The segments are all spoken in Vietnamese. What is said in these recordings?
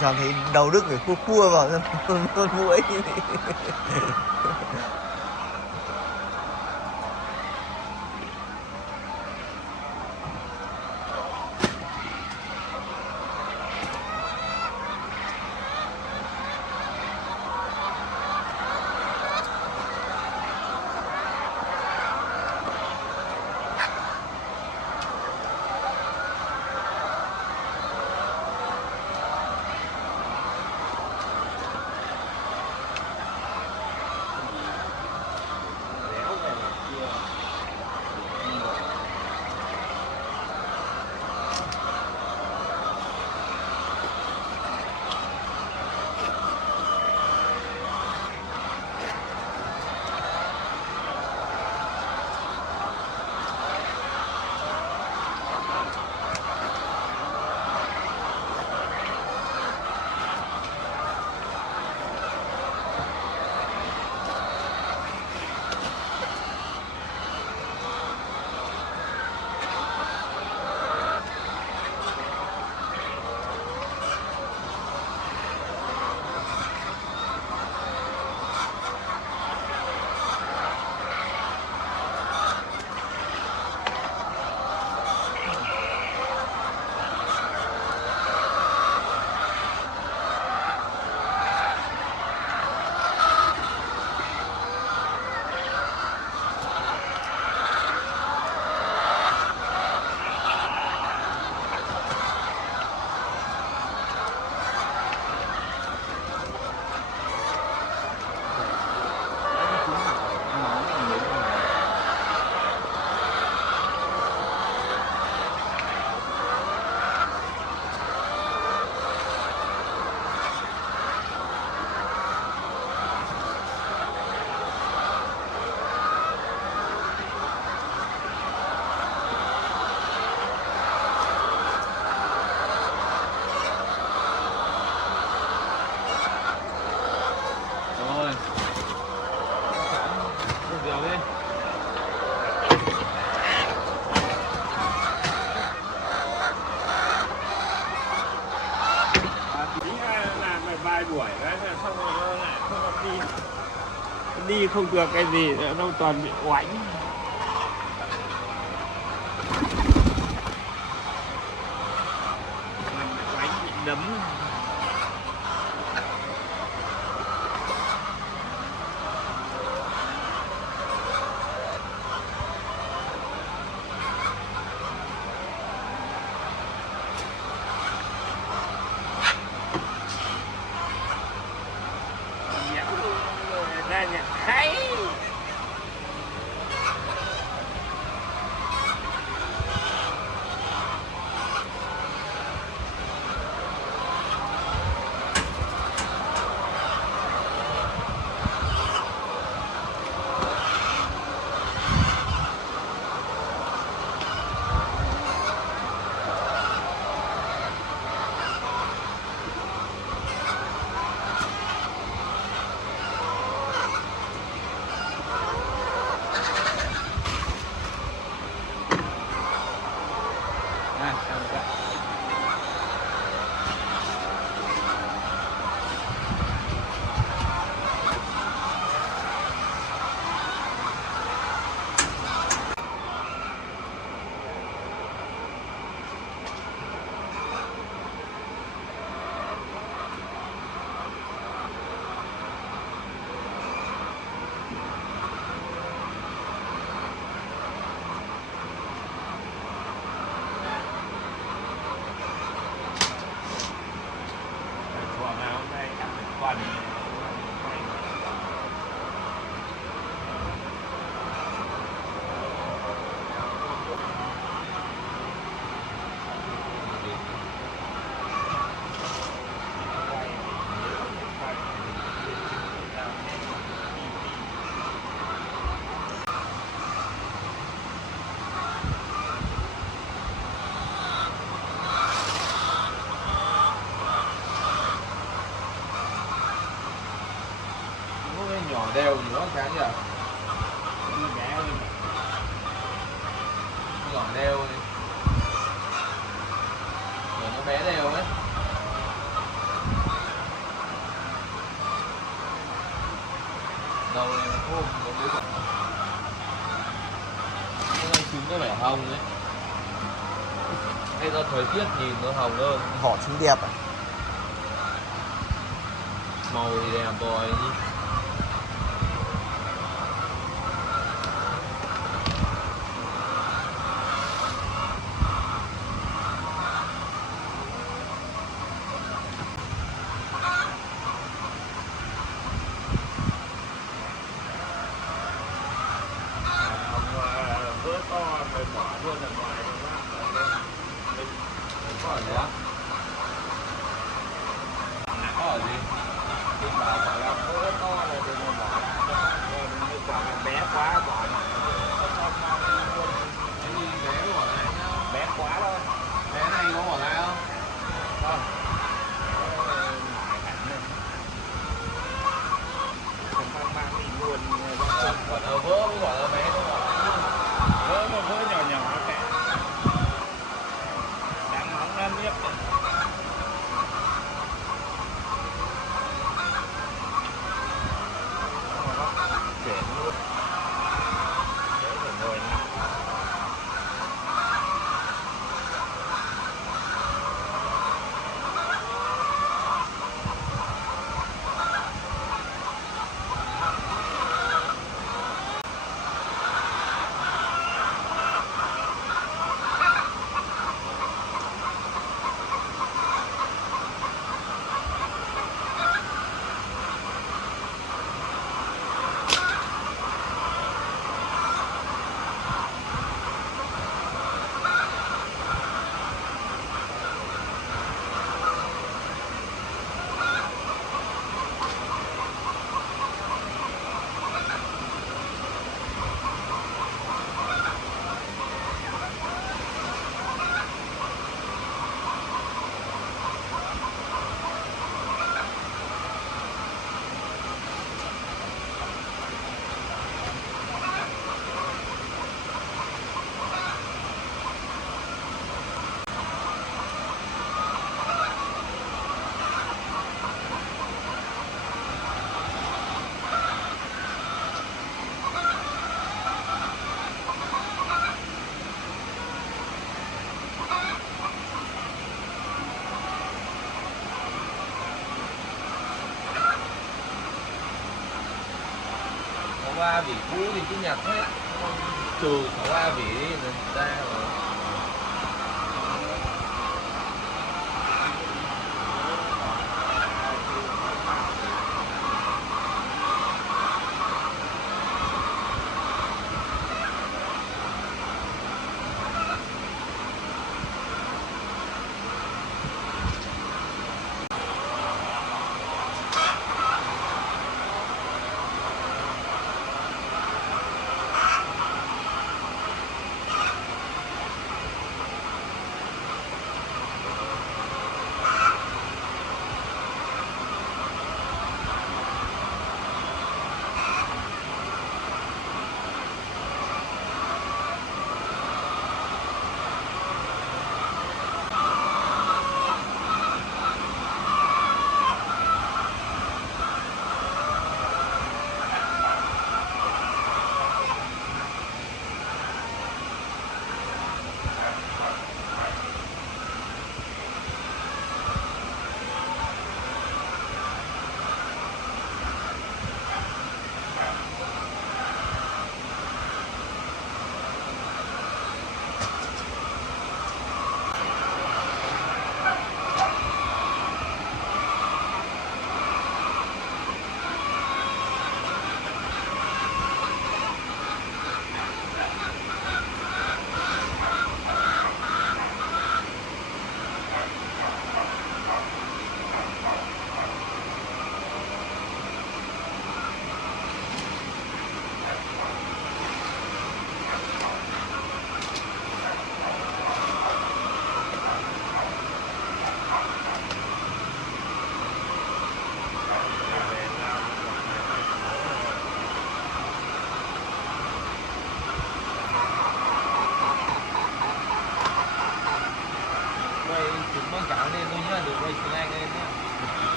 sao thấy đầu Đức phải cua cua vào con muỗi. vài buổi đấy xong rồi nó lại không đi không được cái gì nữa, nó toàn bị oánh bị đấm. Ra nhà hay quần nhỏ đều thì nó khá nhỉ, nhỏ đều thì nó bé đều ấy. trứng nó phải hồng đấy. Hay do thời tiết nhìn nó hồng hơn. Vỏ trứng đẹp à? Màu thì đẹp rồi nhỉ. Bữa to rồi bỏ luôn ở ngoài Có ở gì á? Có ở gì? thì bảo là bữa to rồi thì mình bỏ lại cho nó như quả là bé quá bỏ lại luôn. Cái gì bé bỏ lại nhá. Bé quá thôi. Bé này có bỏ lại không? Không. Mãi hẳn lên. Không mang đi luôn. Quả nào vỡ với quả nào bé nó bỏ lại luôn. Vỡ một vỡ nhỏ nhỏ kệ. Đáng nóng lắm nhất. Chuyển luôn. Để phải ngồi nằm. Ba vỉ cũ thì cứ nhặt hết, trừ cả ba vỉ đi người ta rồi.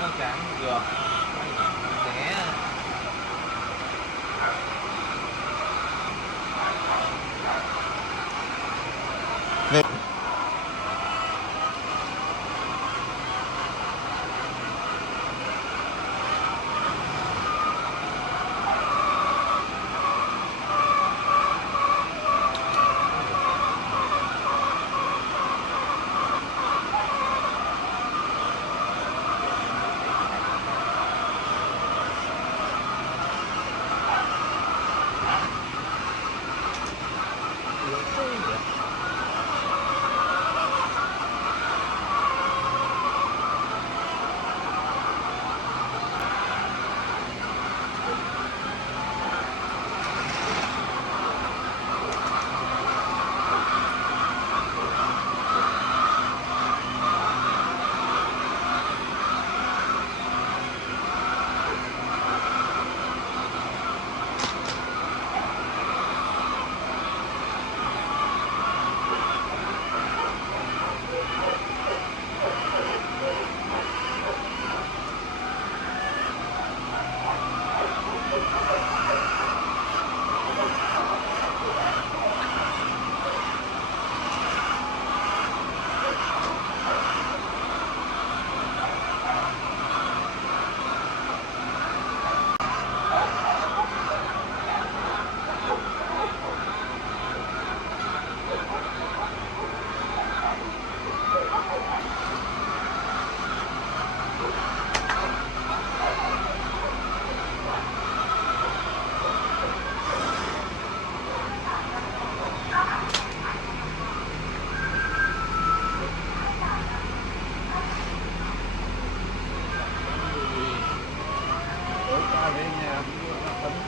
Nó trắng được. Té.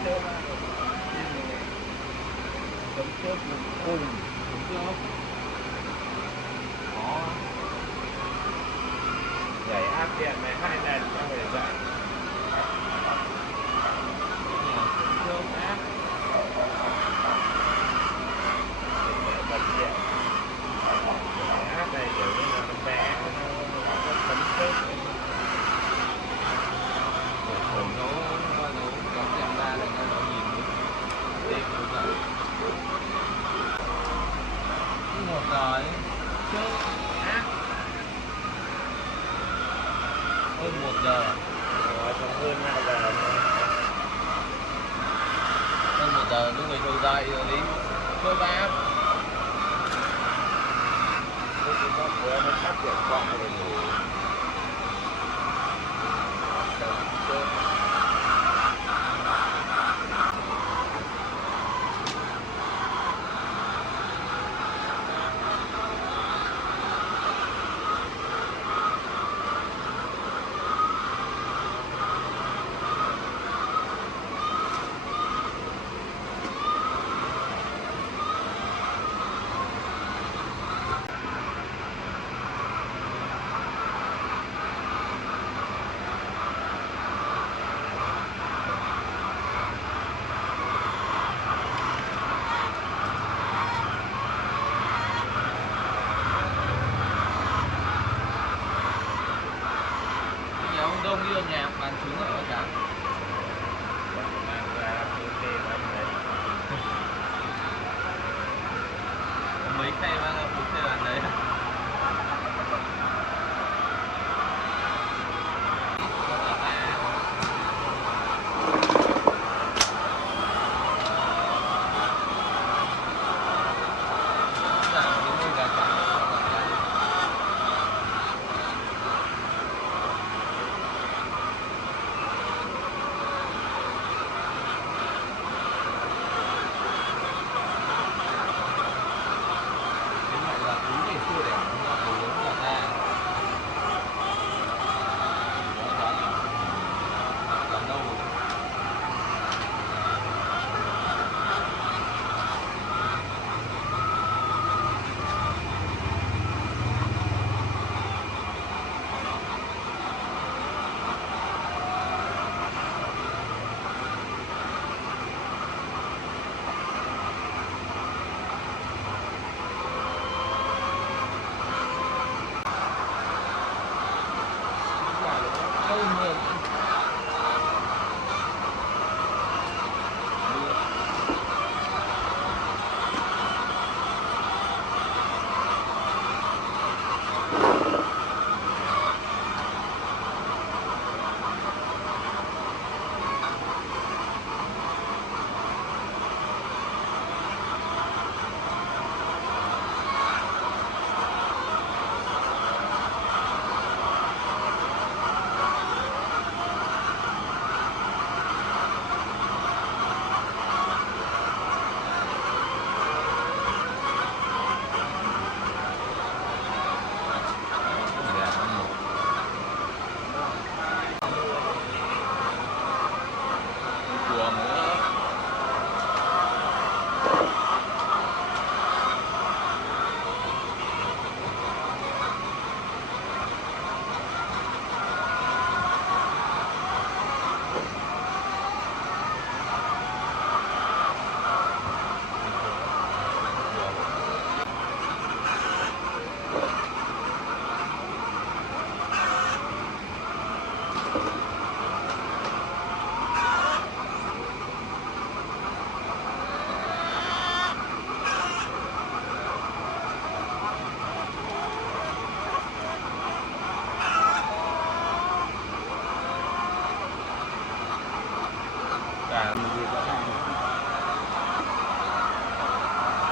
chơi mà chấm chốt cùng Đúng chưa? Có. nhảy áp điện này 2 lần cho người dạy Chưa áp. để bật điện nhảy áp này kiểu như là nó bé nó có chấm chốt Nó có xem ra là nó nhìn đẹp như vậy. Một giờ ấy, trước áp hơn 1 giờ, trong hơn 2 giờ hơn 1 giờ lúc người trôi dậy rồi đi chốt áp. lúc chúng ta vừa nó tắt điện thoại rồi ngủ chấm chốt Nhà ông Đông đi ở nhà bán trứng ở cả. mang ra phương tiện ăn đấy Mấy cây mang ra buffet bán đấy.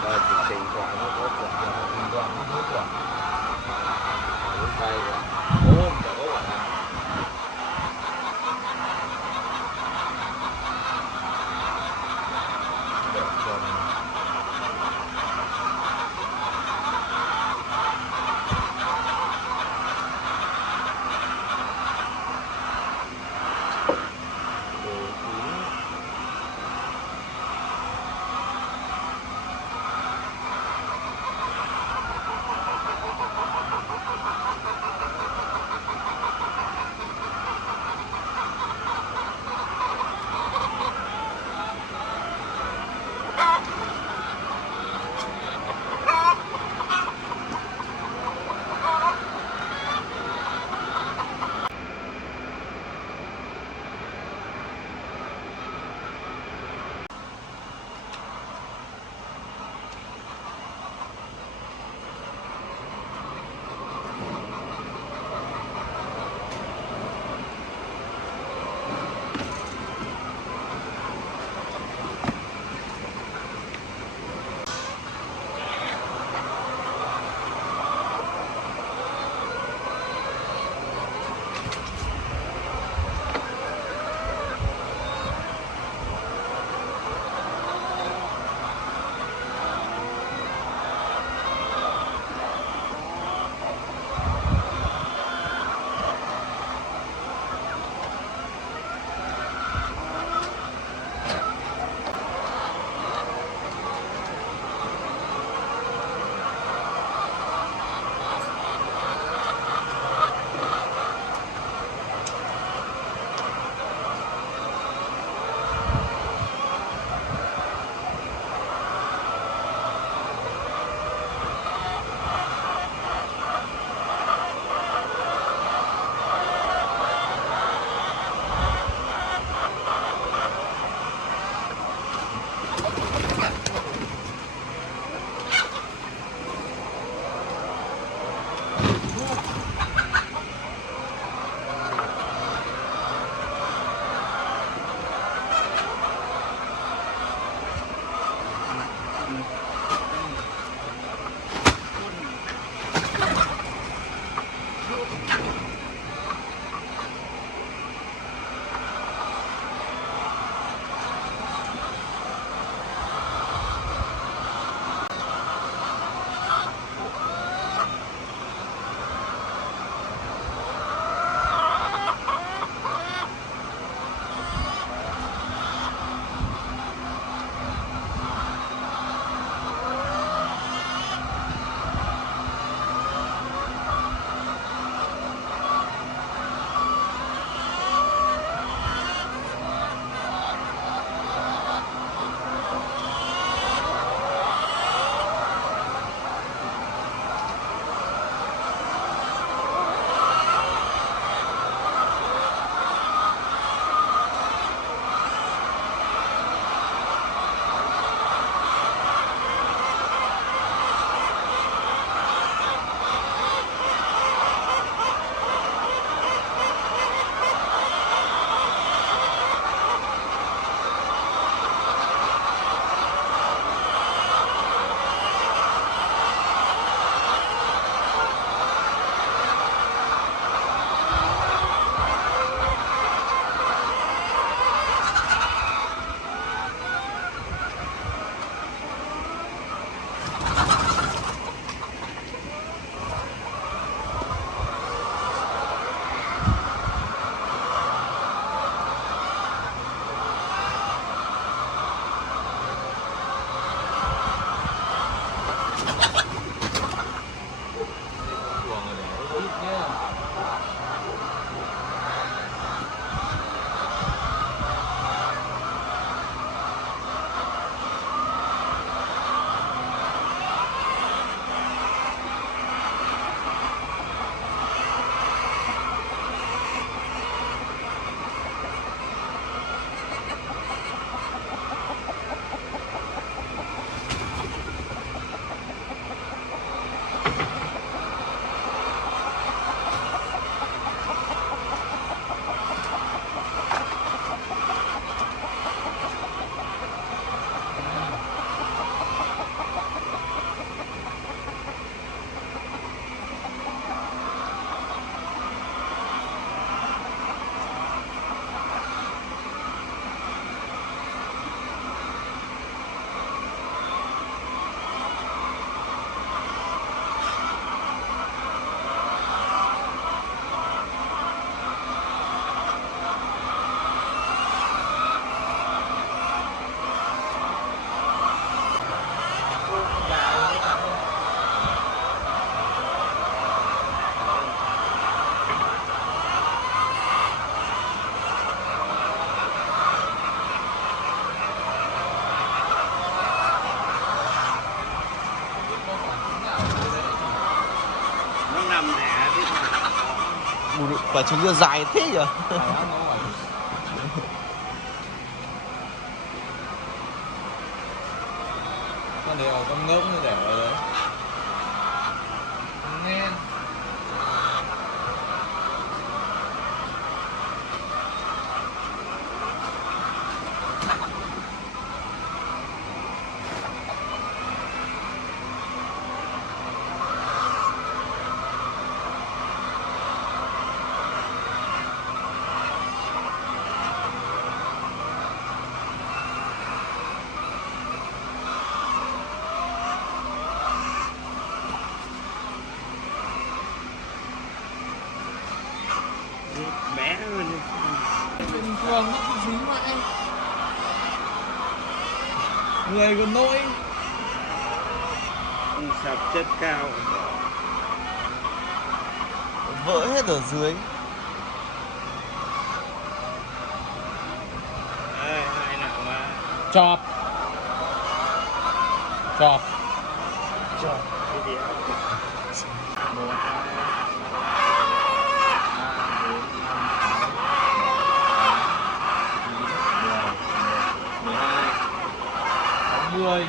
rồi thì tình trạng nó có chuyện Mình đoạn nó hút quả. Đây là ôm chả có quả nào. được rồi đồ chín Quả trứng kia dài thế nhỉ? Phải ăn nó phải. Con này con ngỗng nó để ở đấy. Nghe. Bé hơn. Bình thường nó cứ dính mãi. Người còn nỗi. Sạp chất cao. Vỡ hết ở dưới. Đây, hai nặng mà. Chọp. Chọp. Chọp. Cái đĩa. 1, 2,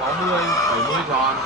60, 70 tròn.